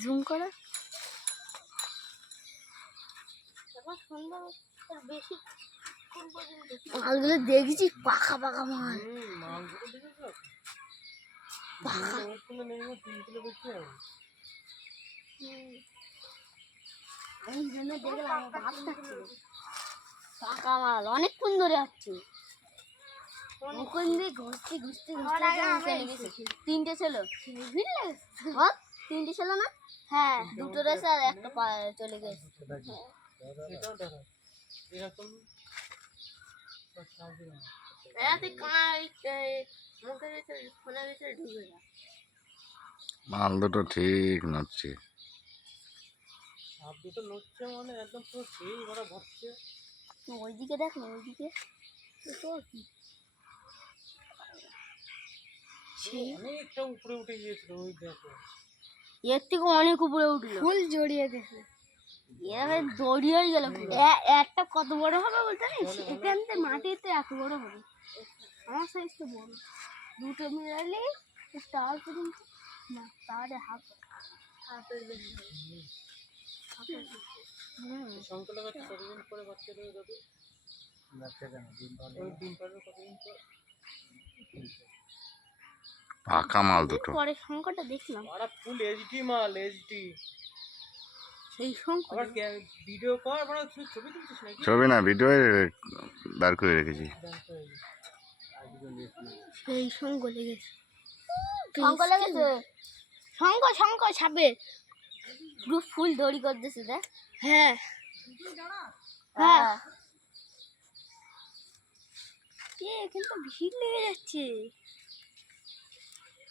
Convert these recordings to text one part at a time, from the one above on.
Zoom করে? মালগুলো দেখেছি পাকা পাকা মাল। পাকা মাল অনেকক্ষণ ধরে আসছে। ওখান দিয়ে ঘুরতে ঘুরতে ঘুরতে গেছে তিনটে ছিল। বল তিনটে ছিল না? হ্যাঁ দুটো রেছে আর একটা পা- চলে গেছে। মাল দুটো ঠিক নড়ছে। দুটো নড়ছে মানে একদম পুরো সেই ভরা ভরছে। ওইদিকে দেখ না ওইদিকে। অনেকটা উপরে উঠে গিয়েছিল ওই দেখো। এর থেকে অনেক উপরে উঠল। ফুল জড়িয়ে গেছে। এভাবে দড়িয়ে গেল। একটা কত বড় হবে বলতে জানিস? এখান থেকে মাটিতে এত বড় হবে। আমার সাইজ তো বড়। দুটো মিলালে টাওয়ার পর্যন্ত। না টাওয়ারে হাফ হাফের বেশি সংকলে কতদিন পরে বাচ্চা দেবে দাদু? ওই ডিম পারবে কতদিন পর? পাকা মাল দুটো। পরে সংকটটা দেখলাম। আর ফুল এইচডি মাল এইচডি সেই আবার ভিডিও কর আবার ছবি তুলছিস নাকি? ছবি না ভিডিও দাঁড় করে রেখেছি। সেই সঙ্গ লেগেছে। সঙ্গ লেগেছে? সঙ্গ সঙ্গ ছাপে। পুরো ফুল দড়ি করতেছে দেখ। হ্যাঁ। হ্যাঁ। কিন্তু ভিড় লেগে যাচ্ছে।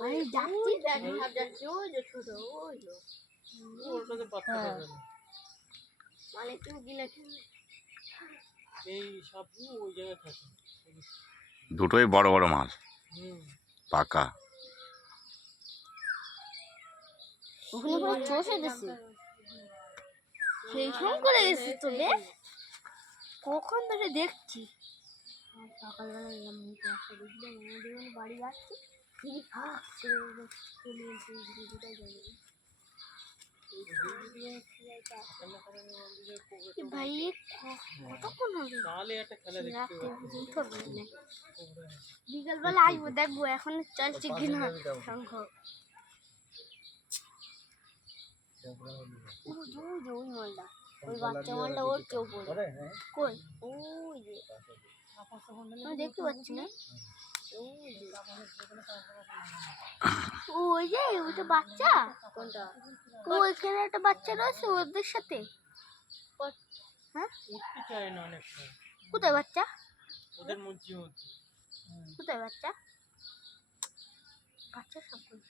আমি যাচ্ছি দেখি ভাব যাচ্ছে ওই যে ছোট ওই যে। ওটাতে পাত্তা। দেবে কেউ গিলে খেলে। এই সাপু ওই জায়গায় থাকে। দুটোই বড় বড় মাল হুম। পাকা। ওখানে পুরো চষে দিছে সেই সঙ্গ করে গেছে তো রে কখন ধরে দেখছি। সকালবেলা বাড়ি যাচ্ছি। তিনি ফাঁক করে একদম চলে এসে ঘুরে ঘুরে যাবে এ ভাই এ ক- কতক্ষণ হবে তাহলে একটা খেলা দেখতে রাত্রে হবে পর্যন্ত হবে না বিকালবেলা আসব দেখব এখন চলছে কিনা শঙ্খ ওই যে ওই যে ওই মালটা ওই বাচ্চা মালটা ওর কেউ পড়ে কই ওই যে আমি দেখতে পাচ্ছি না ওই যে ওই যে বাচ্চা? কোনটা? ওইখানে একটা বাচ্চা রয়েছে ওদের সাথে। হ্যাঁ? কোথায় বাচ্চা? ওদের মধ্যে কোথায় বাচ্চা? বাচ্চা সব কই?